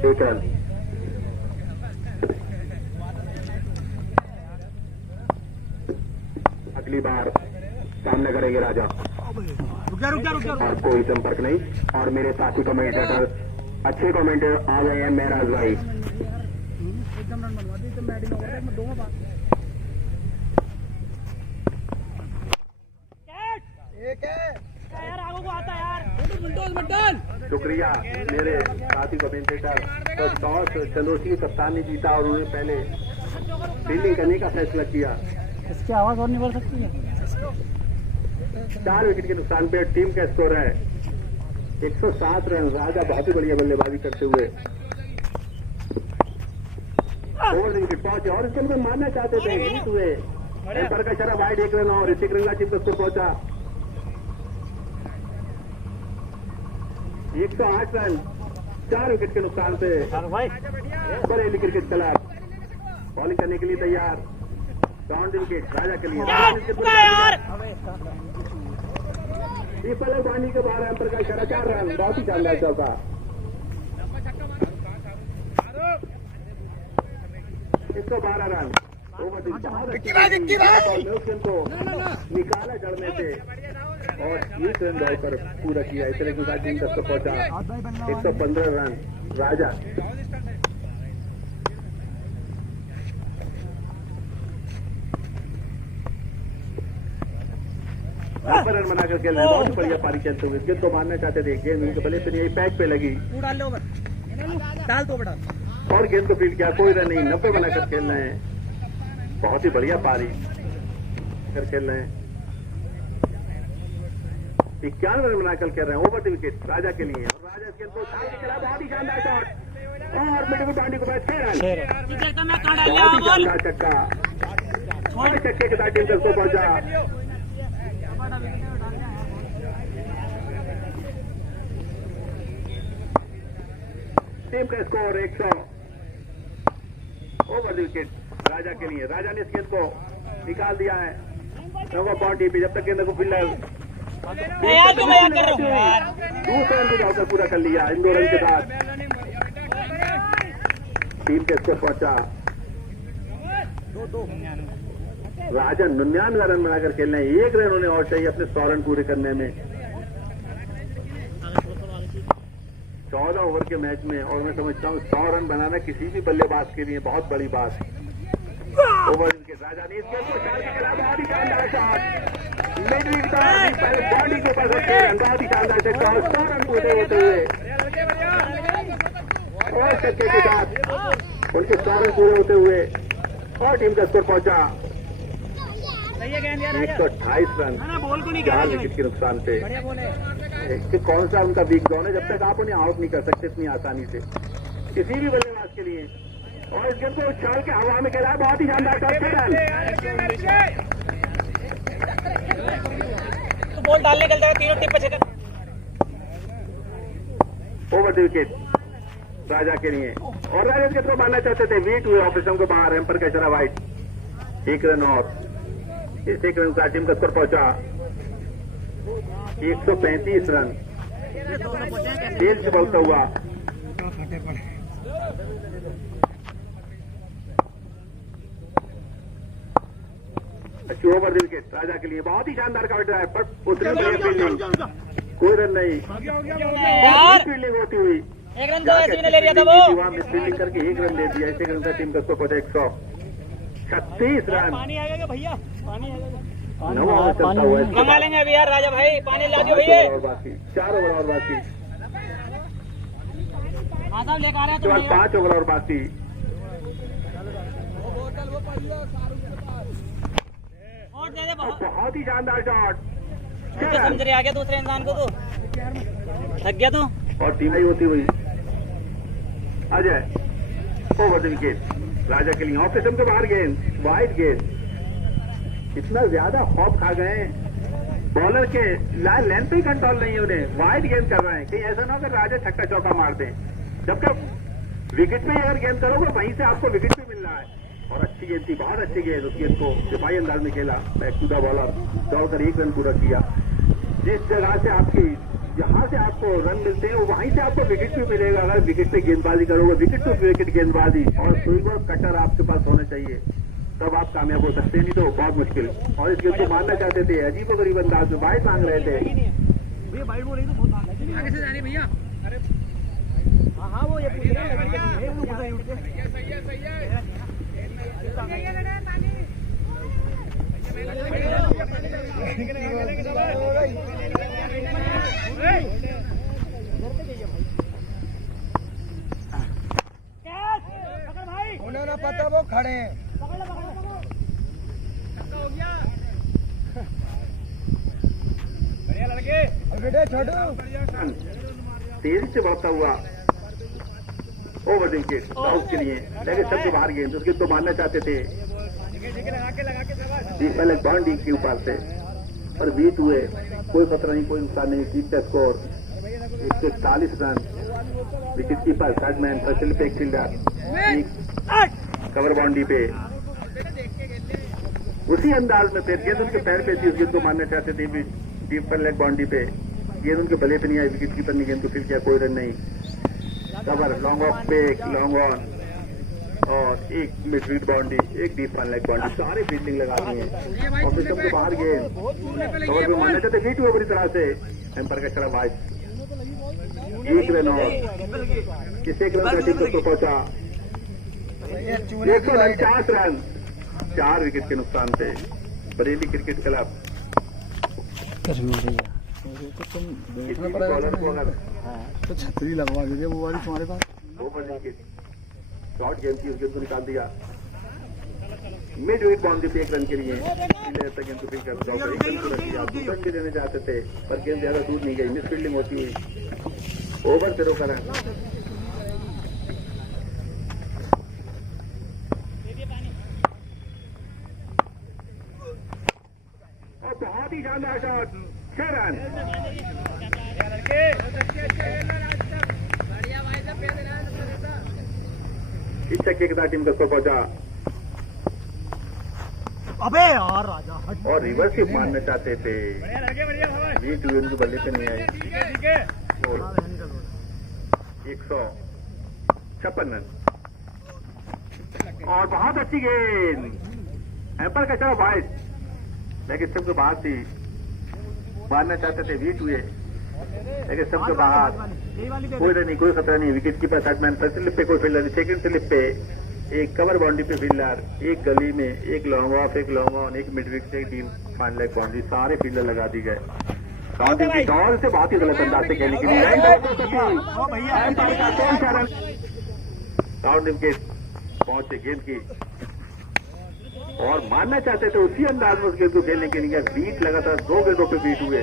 एक रन। अगली बार सामने करेंगे राजा। और कोई संपर्क नहीं। और मेरे साथी कमेंटेटर, अच्छे कमेंटेटर आ गए हैं महराज भाई। शुक्रिया मेरे साथी कमेंटेटर। तो टॉस चंदोसी की कप्तान ने जीता और उन्होंने पहले फील्डिंग करने का फैसला किया। इसकी आवाज और नहीं बढ़ सकती है। 4 विकेट के नुकसान पे टीम का स्कोर है 107 रन। राजा बहुत ही बढ़िया बल्लेबाजी करते हुए ओवर विकेट पहुंचे और इसके लिए मारना चाहते थे, हिट हुए। एम्पायर का इशारा वाइड, 1 रन और ऋतिक रंगा टीम का स्कोर पहुंचा 108 रन। 4 विकेट के नुकसान पे बरेली क्रिकेट क्लब बॉलिंग करने के लिए तैयार। राउंड विकेट राजा के लिए। पलक पानी के बाहर एम्पायर का इशारा, 4 रन। बहुत ही शानदार चौका। इसको 12 रन। निकाला जड़ में से और 1 रन दौड़कर पूरा किया। इस तरह की बात टीम तक पहुंचा 115 रन। राजा रन बनाकर खेल रहे हैं। बहुत बढ़िया पारी चलते हुए गेंद को मारना चाहते थे, गेंद उनके भले से नहीं पैक पे लगी डाल दो बेटा और गेंद को फील्ड किया। कोई रन नहीं। 90 बनाकर खेल रहे हैं। बहुत ही बढ़िया पारी कर खेल रहे हैं। 91 रन बनाकर खेल रहे हैं। ओवर द विकेट राजा के लिए। और राजा इस गेंद को उछाल के खेला। बहुत ही शानदार शॉट और मिड बाउंड्री को पास 6 रन। बहुत ही शानदार छक्का और छक्के के साथ टीम तक को पहुंचा। टीम का स्कोर 100। ओवर द विकेट राजा के लिए। राजा ने इस गेंद को निकाल दिया है बाउंड्री पे। जब तक गेंद को फील्डर दूसरे रन को जाकर पूरा कर लिया। इन 2 रन के साथ टीम के स्कोर पहुंचा राजा 99 रन बनाकर खेलना है। 1 रन उन्हें और चाहिए अपने 100 रन पूरे करने में 14 ओवर के मैच में। और मैं समझता हूँ 100 रन बनाना किसी भी बल्लेबाज के लिए बहुत बड़ी बात। ओवर विकेट राजा ने इस गेंद को चार के खिलाफ बहुत ही शानदार शॉट मिड विकेट पहले बॉडी के ऊपर बहुत ही शानदार छक्का और 100 रन पूरे होते हुए और छक्के के साथ उनके 100 रन पूरे होते हुए और टीम का स्कोर पहुंचा 128 रन। 4 विकेट के नुकसान पे। कौन सा उनका वीक जोन है, जब तक आप उन्हें आउट नहीं कर सकते इतनी आसानी से किसी भी बल्लेबाज के लिए। और इस गेंद को उछाल के हवा में खेला है। बहुत ही शानदार शॉट 6 रन। तो बॉल डालने निकल जाएगा तीनों टिप पे छक्का। ओवर द विकेट राजा के लिए। और राजा इस गेंद को मारना चाहते थे, वीट हुए ऑफिसों को बाहर। एम्पायर का इशारा वाइड। 1 रन और इस 1 रन का टीम का स्कोर पहुंचा 135 रन। तेज से बोलता हुआ अच्छी ओवर द विकेट राजा के लिए। बहुत ही शानदार काउंटर है पर उतनी बढ़िया फील्डिंग। कोई रन नहीं। फील्डिंग होती हुई 1 रन तो ऐसे ने ले लिया था वो। वहां मिस फील्डिंग करके 1 रन दे दिया। इस 1 रन का टीम का स्कोर पहुंचा 136 रन। पानी आएगा भैया, पानी आएगा। चलता हुआ मंगा लेंगे अभी यार राजा भाई, पानी ला दियो भैया। 4 ओवर और बाकी। हाँ साहब लेकर आ रहे हैं तो 5 ओवर और बाकी। और दे दे बहुत ही शानदार शॉट। तो समझ रहे आ गया दूसरे इंसान को तो थक गया तो। और टीम ही होती हुई अजय ओवर द विकेट राजा के लिए। ऑफ स्टंप के बाहर गेंद, वाइड गेंद। इतना ज्यादा खौफ खा गए बॉलर के लेंथ ही कंट्रोल नहीं है उन्हें। वाइड गेंद कर रहे हैं, कहीं ऐसा ना हो कि राजा छक्का चौका मार दें। जब तक विकेट पे अगर गेंद करोगे वहीं से आपको विकेट भी मिल रहा है। और अच्छी गेंद थी, बहुत अच्छी गेंद। उस गेंद को दिफाई अंदाज में खेला बैकटूदा बॉलर, दौड़कर 1 रन पूरा किया। जिस जगह से आपकी जहां से आपको रन मिलते हैं वहीं से आपको विकेट भी मिलेगा। अगर विकेट पे गेंदबाजी करोगे, विकेट टू विकेट गेंदबाजी और स्विंग और कटर आपके पास होना चाहिए, तब आप कामयाब हो सकते हैं, नहीं तो बहुत मुश्किल। और इस गेम को मानना चाहते थे, अजीब गरीब अंदाज में बाइट मांग रहे थे। आगे से जाने भैया। हाँ वो ये पूछ रहा उन्हें ना पता वो खड़े हैं। बढ़िया लड़के बेटे छोटू तेजी से बढ़ता हुआ ओवर विकेट आउट के लिए, लेकिन सबसे बाहर गेंद उसके तो मानना चाहते थे पहले बाउंड्री के ऊपर से, पर बीट हुए, कोई खतरा नहीं, कोई नुकसान नहीं। टीम का score 141 run. Wicket keeper third man फैसिल पे एक फील्डर कवर बाउंड्री पे उसी अंदाज में फिर गेंद उनके पैर पे थी, उस गेंद को मानना चाहते थे डीप पर लेग बाउंड्री पे, गेंद उनके भले पे नहीं आई, विकेट कीपर ने गेंद को फील्ड किया, कोई रन नहीं। कवर लॉन्ग ऑफ पे लॉन्ग ऑन और एक मिड विकेट बाउंड्री, एक डीप पर लेग बाउंड्री, सारे फील्डिंग लगा दी है और फिर सबको बाहर गेंद कवर पे मानना चाहते फीट हुए बुरी तरह से। एम्पायर का चला वाइड, एक रन और किसी एक रन का टीम तक पहुंचा 149 रन 4 विकेट के नुकसान से। बरेली क्रिकेट क्लब तो छतरी लगवा दीजिए वो वाली तुम्हारे पास। शॉर्ट गेम की उस गेंद को निकाल दिया मिड विकेट बाउंड्री पे 1 रन के लिए। गेंद को फील्ड कर दूसरा भी देने चाहते थे, पर गेंद ज्यादा दूर नहीं गई, मिस फील्डिंग होती है। ओवर 0 का रन। और बहुत ही शानदार शॉट, 6 रन। इस छक्के के साथ टीम का स्कोर पहुंचा। अबे यार राजा और रिवर्स ही मारना चाहते थे, ये टू उनके बल्ले पे नहीं आई। 156 रन और बहुत अच्छी गेंद, एम्पायर का चला वाइड, लेकिन सबके बाहर थी, मारना चाहते थे वीट हुए, लेकिन सबके बाहर, कोई रन नहीं, कोई खतरा नहीं। Wicket keeper batsman first slip पे कोई फील्डर, सेकंड स्लिप पे एक कवर बाउंड्री पे फील्डर, एक गली में एक लॉन्ग ऑफ, एक लॉन्ग ऑन, एक मिड विकेट, एक डीप फाइन लेग बाउंड्री, सारे फील्डर लगा दी गए। डॉल से बहुत ही गलत अंदाज से खेलने के लिए राउंड विकेट पहुंचे गेंद की और मारना चाहते थे उसी अंदाज में उस गेंद को खेलने के लिए। बीट लगातार 2 गेंदों पे बीट हुए,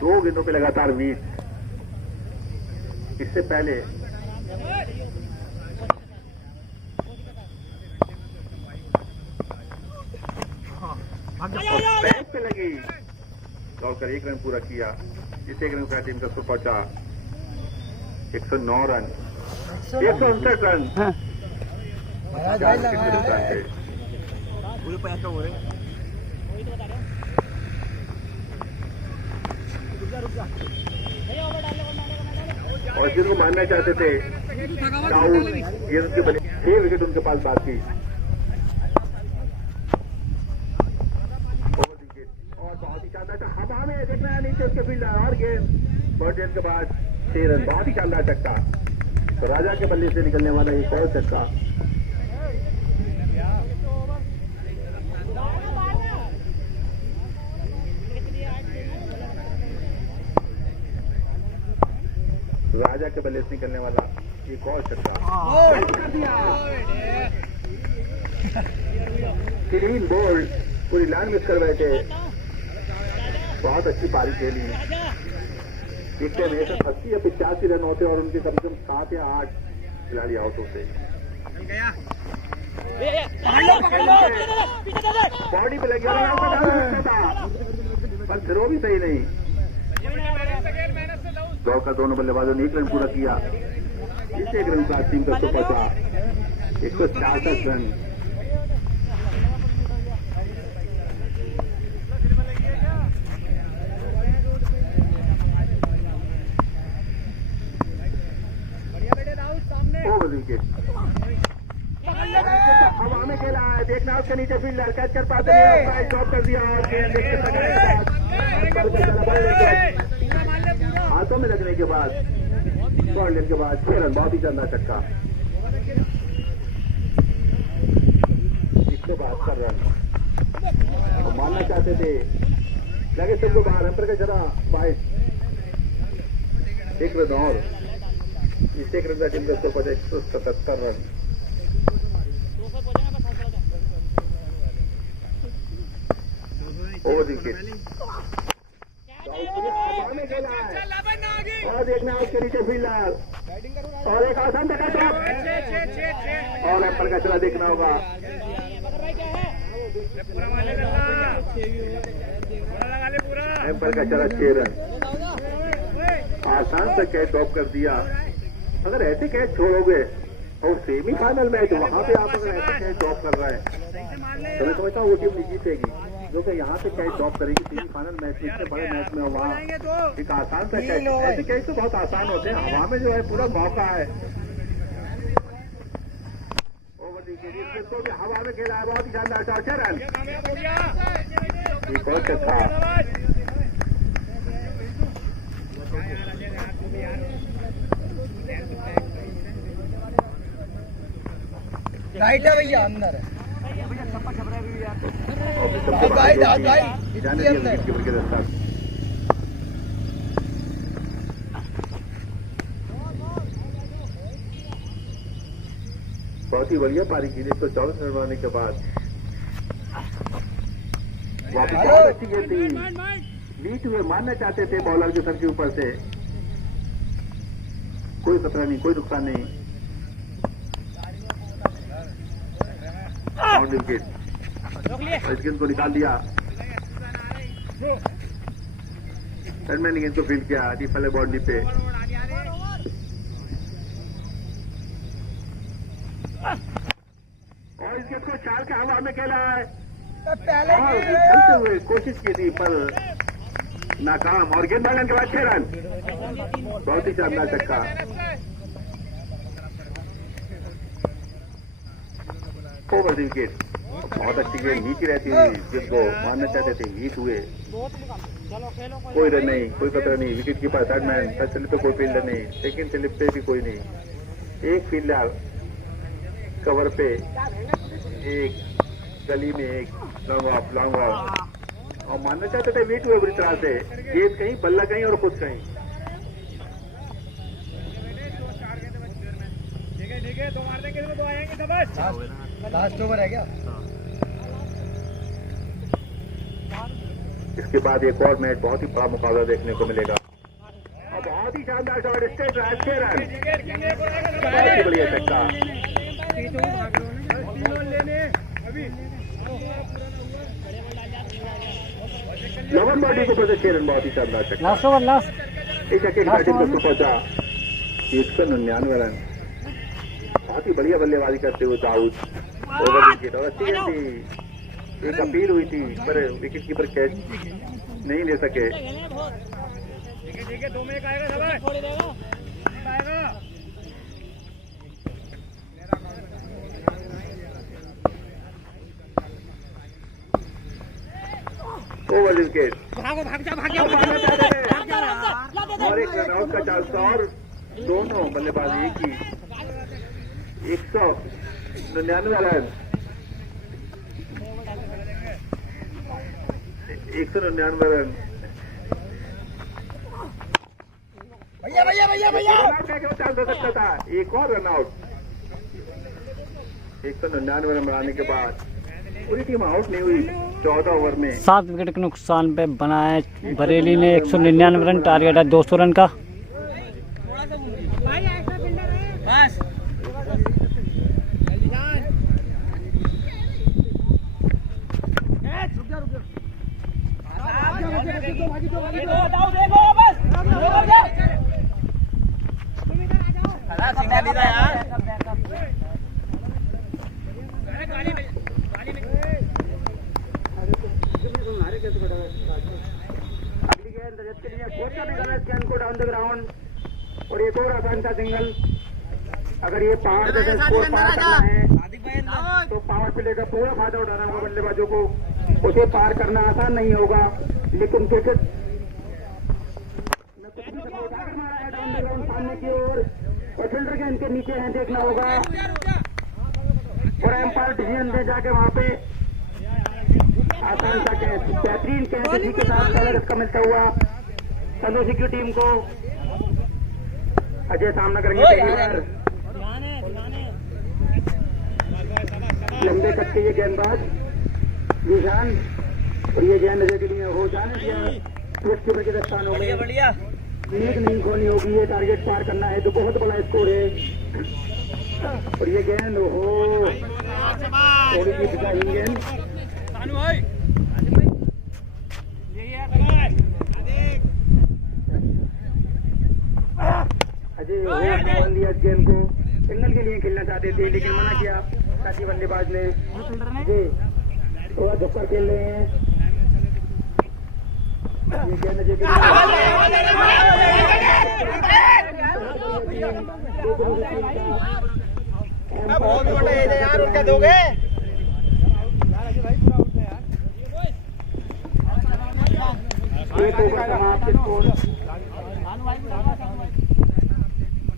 2 गेंदों पे लगातार बीट। इससे पहले बैट पे लगी, दौड़कर 1 रन पूरा किया, इस 1 रन का टीम का स्कोर पहुंचा 109 रन, 159 रन। और जिनको मानना चाहते थे डाउन, ये उनके बने 6 विकेट उनके पास बाकी। ओवर विकेट और बहुत ही शानदार था, हवा में देखना है नीचे उसके फील्डर और गेंद बर्ड गेंद के बाद 6 रन, बहुत ही शानदार छक्का। तो राजा के बल्ले से निकलने वाला एक और छक्का। राजा के बल्ले से निकलने वाला एक और छक्का कर दिया। क्लीन बोल्ड, पूरी लाइन मिस कर बैठे, बहुत अच्छी पारी खेली। एक टाइम ऐसा 80 या 85 रन होते और उनके कम से कम 7 या 8 खिलाड़ी आउट होते। बॉडी पे लगे पर थ्रो भी सही नहीं। दौड़ का दोनों बल्लेबाजों ने 1 रन पूरा किया, इस 1 रन का टीम का स्कोर पहुंचा 166 रन। विकेट। हवा में खेला है, देखना उसके नीचे फील्डर कैच कर पाते नहीं, ड्रॉप कर दिया और हाथों में लगने के बाद शॉट लेने के बाद 6 रन, बहुत ही शानदार छक्का। 172 रन मानना चाहते थे, लगे सबको बाहर। अंतर का जरा बाइट 1 रन और इस 1 रन का टीम का स्कोर पहुंचा 177 रन। ओवर विकेट और देखना उसके नीचे फील्डर और एक आसान टका ड्रॉप और एप्पल का चला देखना होगा। एम्पर का चला 6 रन, आसान से कैच ड्रॉप कर दिया। अगर ऐसे कैच छोड़ोगे और सेमीफाइनल मैच वहां पे आप अगर ऐसे कैच ड्रॉप कर रहे हैं तो मैं समझता हूँ वो टीम नहीं जीतेगी, जो कि यहाँ पे कैच ड्रॉप करेगी सेमीफाइनल मैच में, इतने बड़े मैच में। वहाँ एक आसान सा कैच, ऐसे कैच तो बहुत आसान होते हैं, हवा में जो है पूरा मौका है। ओवर विकेट, इसको भी हवा में खेला है, बहुत ही शानदार शॉट, 6 रन। एक और छक्का, राइट है भैया, अंदर है बहुत ही बढ़िया पारी की। 124 रन बनाने के बाद वापस बहुत अच्छी गेंद थी, बीट हुए मानना चाहते थे बॉलर के सर के ऊपर से। कोई खतरा नहीं, कोई नुकसान नहीं। आउट विकेट, इस गेंद को निकाल दिया। बैट्समैन ने गेंद को फील्ड किया डीप वाले बाउंड्री पे। और इस गेंद को 4 के हवा में खेला है और खेलते हुए कोशिश की थी पर नाकाम, और गेंद डालने के बाद 6 रन, बहुत ही शानदार छक्का। ओवर विकेट, बहुत अच्छी गेंद नीचे रहती हुई जिसको मानना चाहते थे, हिट हुए। कोई रन नहीं, कोई खतरा नहीं। Wicket keeper batsman, first slip पे कोई फील्डर नहीं, सेकंड स्लिप पे भी कोई नहीं, एक फील्डर कवर पे, एक गली में, एक लॉन्ग ऑफ और मानना चाहते थे वीट हुए बुरी तरह से। गेंद कहीं, बल्ला कहीं और खुद कहीं। ठीक है, 2 मार देंगे, 2 आएंगे तो बस। लास्ट ओवर है क्या? इसके बाद एक और मैच, बहुत ही बड़ा मुकाबला देखने को मिलेगा और बहुत ही शानदार शॉट, स्ट्रेट ड्राइव, 6 रन, बहुत ही बढ़िया छक्का। लवन बॉडी को पहुंचा 6 रन, बहुत ही शानदार छक्का। लास्ट ओवर, लास्ट एक छक्के का टीम को पहुंचा 199 रन। बहुत ही बढ़िया बल्लेबाजी करते हुए दाऊद। ओवर विकेट और अच्छी गेंद थी, एक अपील हुई थी पर विकेट कीपर कैच नहीं ले सके। ठीक है, 2 में 1 आएगा, आएगा। ओवर विकेट, भाग जा और एक रन आउट का चांस और दोनों बल्लेबाज एक ही। 199 रन, 199 रन। भैया चांस हो सकता था, एक और रन आउट। 199 रन बनाने के बाद पूरी टीम आउट नहीं हुई 14 ओवर में। 7 विकेट के नुकसान पे बनाए बरेली ने 199 रन, टारगेट है 200 रन का। बस अगली गेंद रजत के लिए डाउन द ग्राउंड और एक और आसान सा सिंगल। अगर ये पावर जैसे स्कोर पार करना है तो पावर प्ले का पूरा फायदा उठाना होगा बल्लेबाजों को। उसे पार करना आसान नहीं होगा, लेकिन क्रिकेट मारा है डाउन द ग्राउंड सामने की ओर और फील्डर के इनके नीचे हैं, देखना होगा और एम्पायर डिसीजन दे जाके वहां पे आसान सा कैच, बेहतरीन कैच इसी के साथ कलर इसका मिलता हुआ संतोषी की टीम को। अजय सामना करेंगे पहली बार, लंबे कट के ये गेंदबाज निशान और ये गेंद अजय के लिए हो जाने दिया विकेट कीपर के दस्तानों में। नींद नहीं खोनी होगी, ये टारगेट पार करना है तो बहुत बड़ा स्कोर है। और ये गेंद हो थोड़ी सी पिछाई गेंद, अजय हो लिया गेंद को, सिंगल के लिए खेलना चाहते थे लेकिन मना किया साथी बल्लेबाज ने। जी थोड़ा झुककर खेल रहे हैं, ये गेंद अजय के बहुत बड़ा है यार, उनका दोगे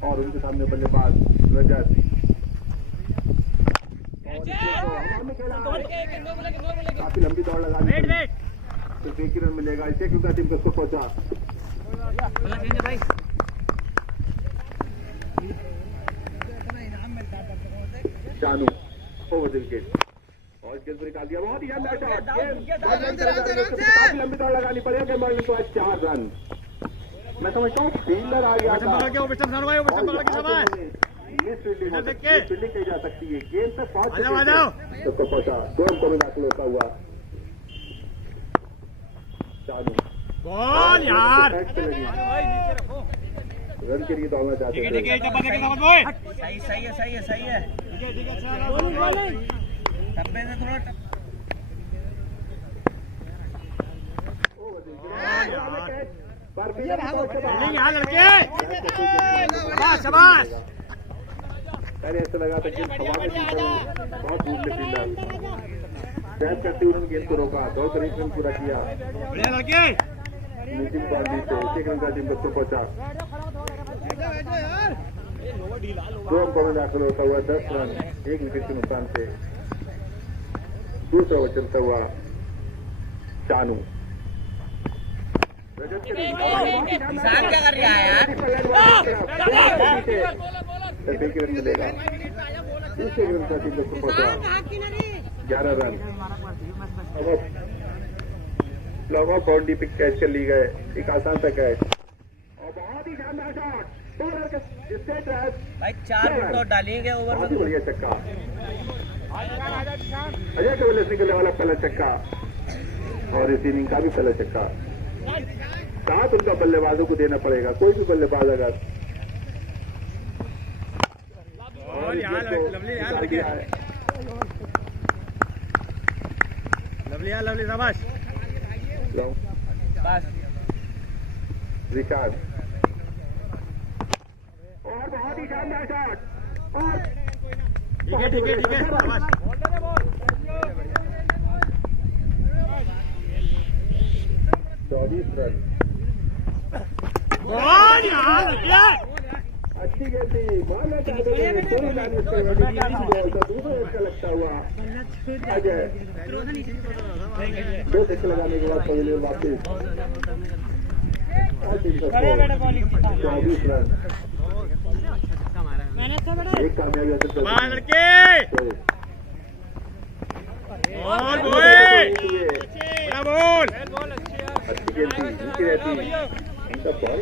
और उनके सामने बल्लेबाज रजत काफी लंबी दौड़ लगानी तो एक ही रन मिलेगा, इससे क्योंकि टीम को पहुंचा। जानू ओवर द विकेट और गेंद निकाल दिया, बहुत ही काफी लंबी दौड़ लगानी पड़ेगी बॉलिंग को। 4 रन मैं समझता हूँ फील्डर आ गया फील्डिंग कही जा सकती है, गेंद पे सबको पहुंचा 2 अंकों में दाखिल होता हुआ जानू रन के लिए दौड़ना चाहते हैं। सही है डब्बे से थोड़ा शाबाश पहले ऐसा लगा था कि हवा में बहुत दूर से फील्डर बैट करते हुए उन्होंने गेंद को रोका, 2 रन पूरा किया नीचे बाउंड्री से, एक रन का टीम को पहुंचा 2 अंकों में दाखिल होता हुआ 10 रन 1 विकेट के नुकसान से। दूसरा ओवर चलता हुआ जानू किसान क्या कर रहा है यार, एक रन मिलेगा, दूसरे रन का टीम को पहुंचा 11 रन। लॉन्ग ऑफ बाउंड्री पे कैच कर ली गए, एक आसान सा कैच और बहुत ही शानदार शॉट स्ट्रेट ड्राइव भाई 4 विकेट तो डालेंगे ओवर बहुत ही में। बढ़िया छक्का, अजय के बल्ले निकलने वाला पहला छक्का और इस इनिंग का भी पहला छक्का। साथ उनका बल्लेबाजों को देना पड़ेगा, कोई भी बल्लेबाज अगर लवली शाबाश रिकार्ड और बहुत ही शानदार शॉट और ठीक है शाबाश 24 रन अच्छी गेंद थी, मारना चाहते थे दूसरा इसका लगता हुआ अजय 2 छक्के लगाने के बाद पहले वापिस 24 रन एक कामयाबी हासिल कर अच्छी गेंद थी, नीचे रहती इनका बॉल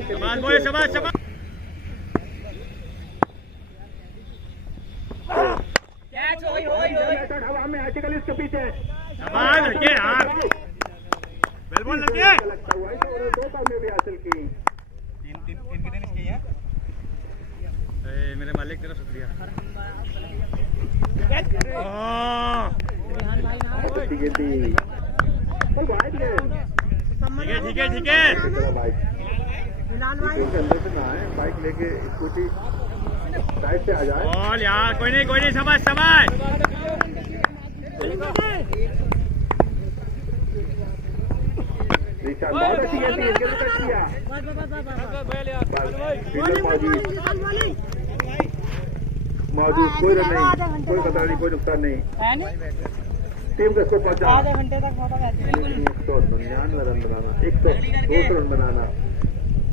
हवा में आर्टिकल इसके पीछे लगता हुआ 2 कामयाबी हासिल की। मेरे मालिक तेरा शुक्रिया। अच्छी गेंद थी, ठीक है बाइक अंदर से ना आए, बाइक लेके स्कूटी साइड से आ जाए। बॉल यार, कोई नहीं समझ बहुत अच्छी गेंद थी, इसके विकेट किया। मौजूद, कोई रन नहीं, कोई खतरा नहीं, कोई नुकसान नहीं। टीम का स्कोर पहुंचा आधे घंटे तक फोटो 199 रन बनाना, 102 रन बनाना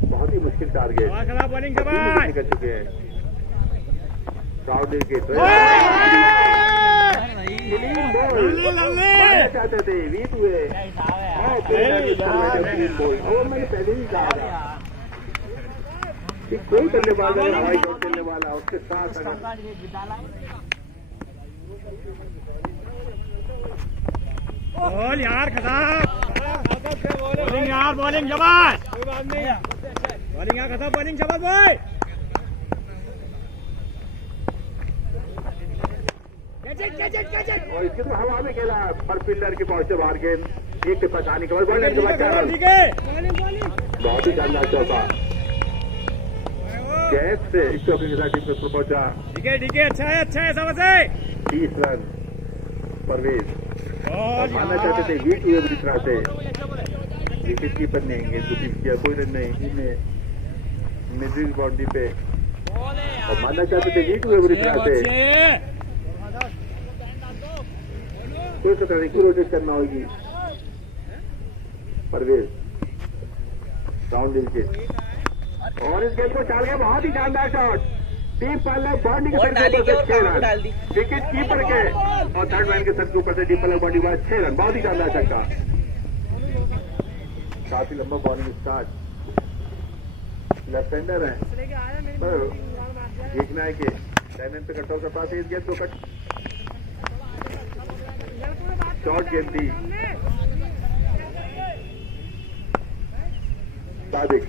बहुत ही मुश्किल टारगेट कर चुके हैं। चाहते थे, वीक हुए। मैंने पहले ही कहा था कि कोई बल्लेबाज अगर हवाई चौक खेलने वाला उसके साथ अगर बॉल यार खराब, बॉलिंग यार, बॉलिंग जबरदस्त, कोई बात नहीं, बॉलिंग यार खराब, बॉलिंग जबरदस्त भाई। और इसके तो हवा में खेला पर फील्डर के पहुंचे बाहर गेंद, एक टिप्पा कहानी के बाद बहुत ही शानदार चौका कैच से इस चौके के साथ टीम को पहुंचा। ठीक है, अच्छा है समझ से 30 रन परवेज। मानना चाहते थे वीक हुए बुरी तरह से, विकेट कीपर ने गेंद को पिक किया, कोई रन नहीं मिडिल बाउंड्री पे। और मानना चाहते थे वीक हुए बुरी तरह से, कोई खतरा नहीं, कोई रोटेट करना होगी। परवेज राउंड विकेट और इस गेंद को चाल गया, बहुत ही शानदार शॉट। टीम पार्लर बाउंड्री के सर के ऊपर से 6 रन, विकेट कीपर के और थर्ड मैन के सर के ऊपर से डीप पार्लर बाउंड्री बाद 6 रन, बहुत ही शानदार छक्का। काफी लंबा बॉलिंग स्टार्ट, लेफ्ट हैंडर है पर देखना है कि 10 रन पे कट ऑफ कर पाते इस गेंद को। कट शॉर्ट गेंद थी, सादिक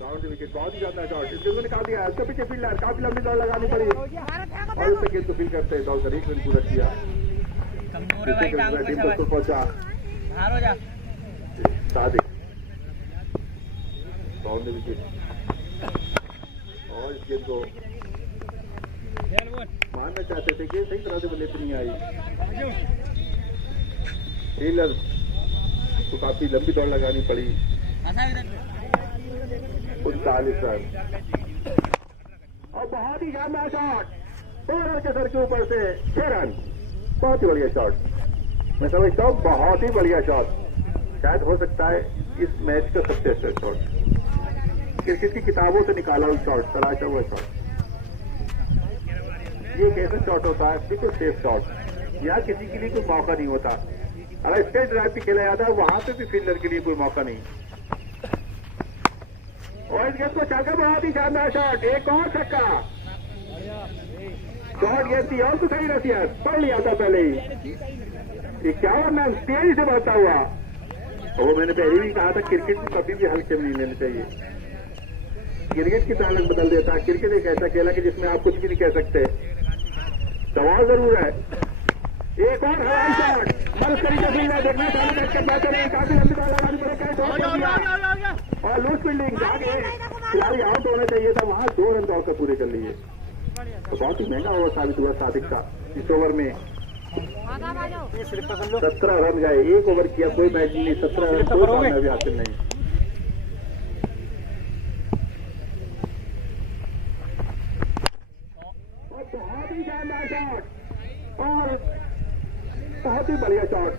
राउंड विकेट, बहुत ही ज्यादा शॉट। इस गेंद को निकाल दिया, इसके पीछे फील्डर काफी लंबी दौड़ लगानी पड़ी और उस गेंद को फील करते हैं दौड़कर 1 रन पूरा किया। टीम को पहुंचा सादिक राउंड विकेट और इस गेंद को मारना चाहते थे कि सही तरह से बल्ले पे नहीं आई। फील्डर तो काफी लंबी दौड़ लगानी पड़ी। 39 रन और बहुत ही शानदार शॉट, बॉलर के सर के ऊपर से 6 रन, बहुत ही बढ़िया शॉट। मैं समझता हूँ बहुत ही बढ़िया शॉट, शायद हो सकता है इस मैच का सबसे अच्छा शॉट, क्रिकेट की किताबों से निकाला हुआ शॉट, तलाशा हुआ शॉट। ये एक ऐसा शॉट होता है बिल्कुल सेफ शॉट, यहाँ किसी के लिए कोई मौका नहीं होता। अगर स्ट्रेट ड्राइव पे खेला जाता है वहां पे भी फील्डर के लिए कोई मौका नहीं। और इस गेंद को छक्का, बहुत ही शानदार शॉट, एक और छक्का। शॉट गेंद थी और तो सही रसिया पढ़ लिया था पहले ही। 51 रन तेजी से बढ़ता हुआ। और वो मैंने पहले भी कहा था क्रिकेट को कभी भी हल्के में नहीं लेना चाहिए, क्रिकेट की तालक बदल देता है। क्रिकेट एक ऐसा खेला कि जिसमें आप कुछ भी नहीं कह सकते। सवाल जरूर है, एक और हवाई शॉट मर्ज तरीके से देखना चालू करके बैठे हैं, काफी लंबी बॉल लगानी पड़े और लूज फील्डिंग खिलाड़ी आउट होना चाहिए था, वहां 2 रन दौड़ कर पूरे कर लिए। तो बहुत ही महंगा ओवर साबित हुआ सादिक का। इस ओवर में 17 रन गए, 1 ओवर किया, कोई मैच नहीं, 17 रन कोई कामयाबी हासिल नहीं। बहुत ही शानदार शॉट और बहुत ही बढ़िया शॉट,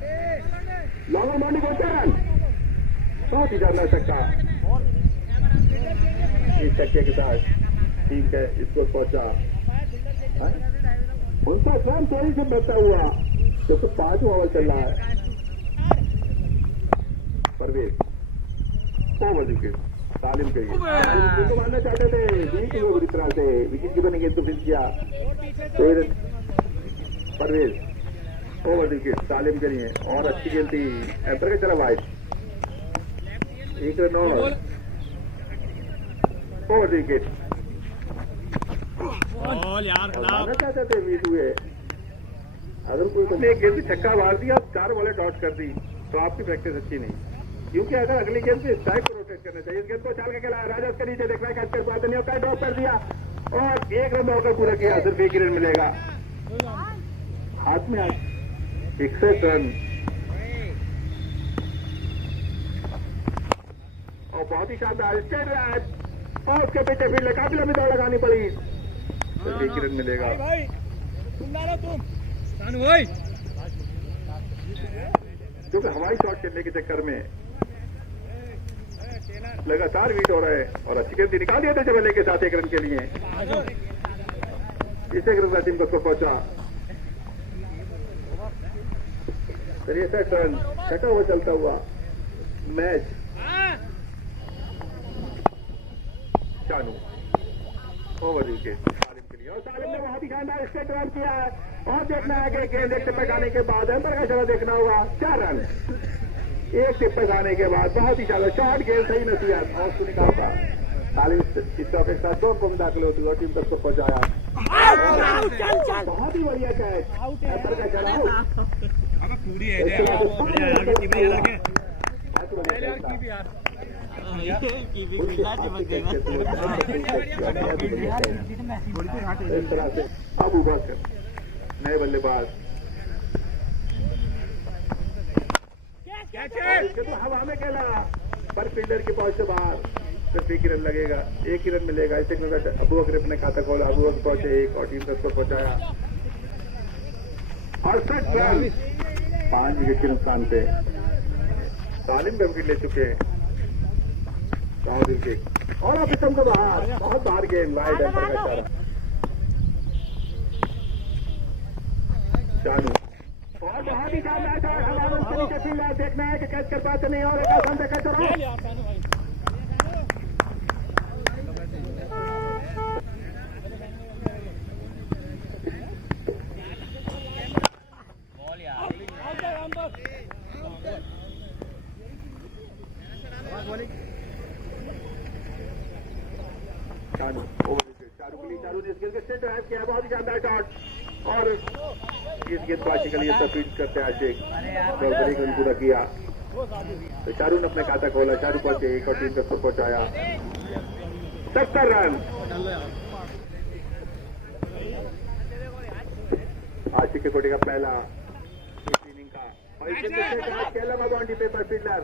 लॉन्ग बाउंड्री को 4 रन, बहुत ही शानदार छक्का। इस छक्के के साथ टीम का स्कोर पहुंचा 59 रन तेजी से बढ़ता हुआ, क्योंकि 5 ओवर चल रहा है। परवेज ओवर विकेट, तालिम के लिए मानना चाहते थे वीक हुए बुरी तरह से, विकेट कीपर ने गेंद को फिर किया। परवेज ओवर विकेट, तालिम के लिए और अच्छी गेंद थी, एंटर के चला वाइड, 1 रन और ओवर विकेट। मानना चाहते थे वीक हुए, अगर कोई एक गेंद से छक्का मार दिया, 4 बॉलें डॉट कर दी तो आपकी प्रैक्टिस अच्छी नहीं, क्योंकि अगर अगली गेंद से स्ट्राइक को रोटेट करना चाहिए। इस गेंद को चाल के खेला, राजा उसके नीचे देख रहा है, कैच कर पाते नहीं, और ड्रॉप कर दिया और 1 रन होकर पूरा किया, सिर्फ 1 रन मिलेगा। हाथ में 61 रन और बहुत ही शानदार स्टेट रन और उसके पीछे फील्ड काफी लंबी दौड़ लगानी पड़ी, सिर्फ 1 रन मिलेगा। भाई तुम डालो तुम सानू भाई, क्योंकि हवाई शॉट खेलने के चक्कर में लगातार वीट हो रहे हैं और अच्छी गेंद निकाल दिए थे जबले के साथ 1 रन के लिए। इस 1 रन का टीम को पहुंचा 63 रन, छठा हुआ चलता हुआ मैच। शानू ओवर विकेट सालिम के लिए और सालिम ने बहुत ही शानदार स्टेट रन किया है और देखना है कि गेंद एक टिप्पे खाने के बाद अंदर का चला देखना होगा। 4 रन 1 टिप्पे खाने के बाद, बहुत ही ज्यादा शॉर्ट गेंद सही नसीहत और उसको निकालता सालिम इस चौके के साथ 2 अंकों दाखिल होती हुआ टीम तक को पहुंचाया। बहुत ही बढ़िया कैच अंदर का चला पूरी है यार की भी अलग है इस तरह से अबू बकर नए बल्लेबाज हवा में खेला पर फील्डर की पहुंच से बाहर, सिर्फ 1 रन लगेगा, 1 ही रन मिलेगा। इसे अबू बकर अपने खाता खोला, अबू बकर पहुंचे 1 और टीम तक को पहुंचाया 68 रन 5 विकेट के नुकसान पे। सालिम का विकेट ले चुके हैं, बहुत विकेट और अब को बाहर, बहुत बाहर गेंद वाइड अंदर का इशारा। शानू और बहुत ही शानदार शॉट, हवा में उसके नीचे फील्डर देखना है कि कैच कर पाते नहीं और एक आसान से कैच चारू के लिए, चारू ने इस गेंद के स्टेट ड्राइव किया, बहुत ही शानदार शॉट और इस गेंदबाजी के लिए तफीज करते आशिक चौधरी को पूरा किया। तो चारू ने अपने खाता खोला, चारू पहुंचे 1 और टीम तक को पहुंचाया 70 रन। आशिक के कोटे का पहला इस इनिंग का और इस गेंद लगा बाउंड्री पेपर फील्डर,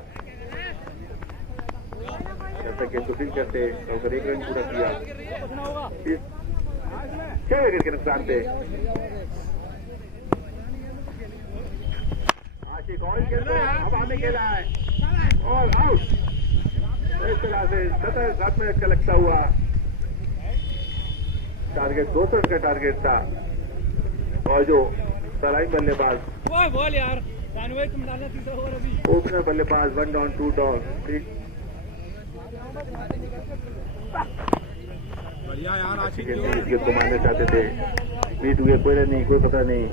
जब तक गेंद को फील्ड करते और 1 रन पूरा किया 6 विकेट के नुकसान पे। आशिक और गेंद को हवा में खेला है और आउट। इस तरह से 70 7 मिनट का लगता हुआ टारगेट 200 रन का टारगेट था और जो सलाइन बल्लेबाज बोल यार तुम डालना 300 ओवर अभी, ओपनर बल्लेबाज 1 डाउन 2 डाउन बढ़िया यार आशिक इस गेंद को मारना चाहते थे, बीत हुए कोई रन नहीं, कोई पता नहीं।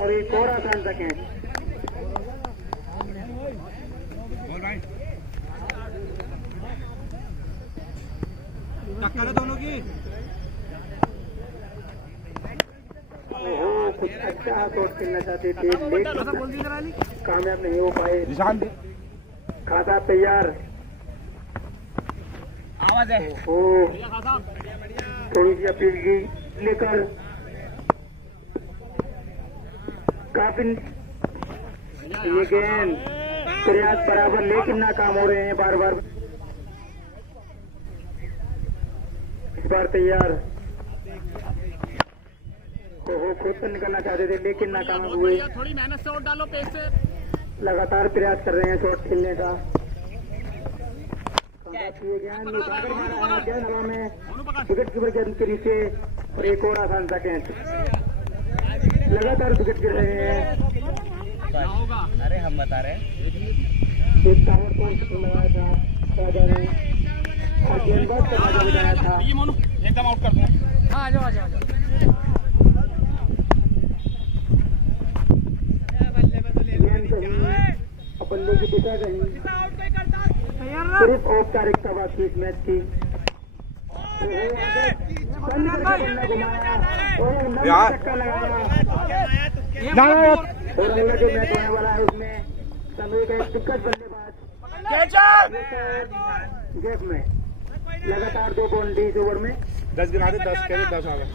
और एक और आसान सेकेंड बोल भाई, टक्कर है दोनों की। कुछ अच्छा शॉट खेलना चाहते थे लेकिन कामयाब नहीं हो पाए। खाता तैयार, आवाज है थोड़ी सी अपील की लेकर काफी ये गेंद प्रयास बराबर लेकिन नाकाम हो रहे हैं बार बार। इस बार तैयार खुद तो निकलना चाहते थे लेकिन नाकाम हुए। थोड़ी मेहनत से और डालो पेस से, लगातार प्रयास कर रहे हैं शॉट खेलने का। गेंद हवा में विकेट कीपर गेंद के नीचे और एक और आसान सा कैच, लगातार विकेट गिर रहे हैं। अरे हम बता रहे हैं एक टावर को लगाया था राजा ने और गेंदबाज का राजा लगाया था। एकदम आउट कर दूं। हाँ आ जाओ। बल्ले की दिशा कहीं सिर्फ औपचारिकता बाकी इस मैच की। घुमाया और चक्का लगाया और अगला जो मैच होने वाला है उसमें तमिल का एक दिग्गज बल्लेबाज गेफ में लगातार 2 बॉल 20 ओवर में 10 गिना दे, 10 कह दे, 10 आ गए।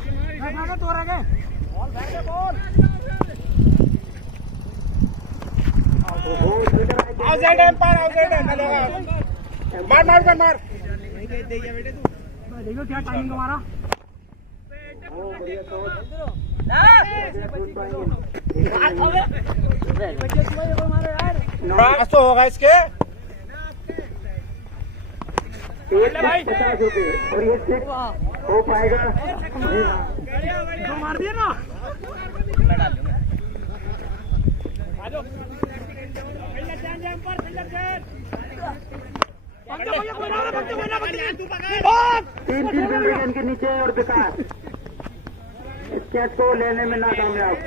आउटसाइड एम्पायर, आउटसाइड है, चलेगा। मार। देखो क्या टाइमिंग हमारा। तो होगा इसके 50 रुपए और ये सिक्स हो पाएगा। मार दिया ना। तीन फील्डर इनके नीचे और विकास इस कैच को लेने में नाकामयाब।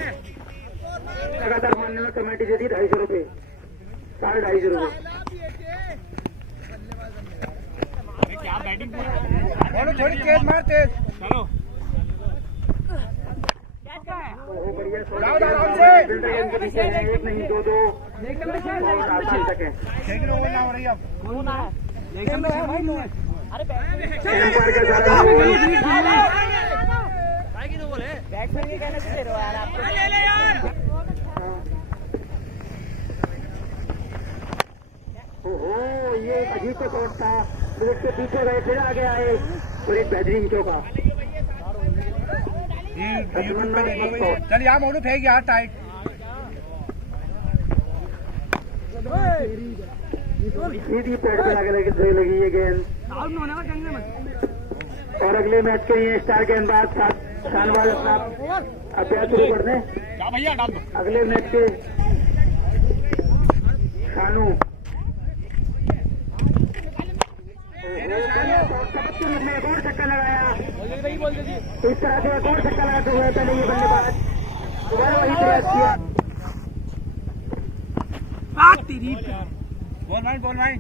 लगातार मानने में कमेटी दे दी 250 रुपए, 250 रुपए। क्या बैटिंग थोड़ी तेज मार, तेज चलो। आराम से इनके पीछे है, एक नहीं 2-2 और आसान तक है। ना हो रही अब। एम्पायर के द्वारा बैट्समैन के कहने से दे रहे हो यार आप। ओहो, ये अजीब को शॉट था, विकेट के पीछे गए फिर आगे आए और एक बेहतरीन चौका। चल यहाँ मोनू फेंक यार टाइट। सीधी पैड पे लगी ये गेंद। और अगले मैच के लिए स्टार गेंदबाज शानवाज अपना अभ्यास शुरू कर दें। भैया डाल दो। अगले मैच के शानू में एक और छक्का लगाया। इस तरह से एक और छक्का लगाते हुए पहले ये बल्लेबाज दोबारा वही प्रयास किया। बोल भाई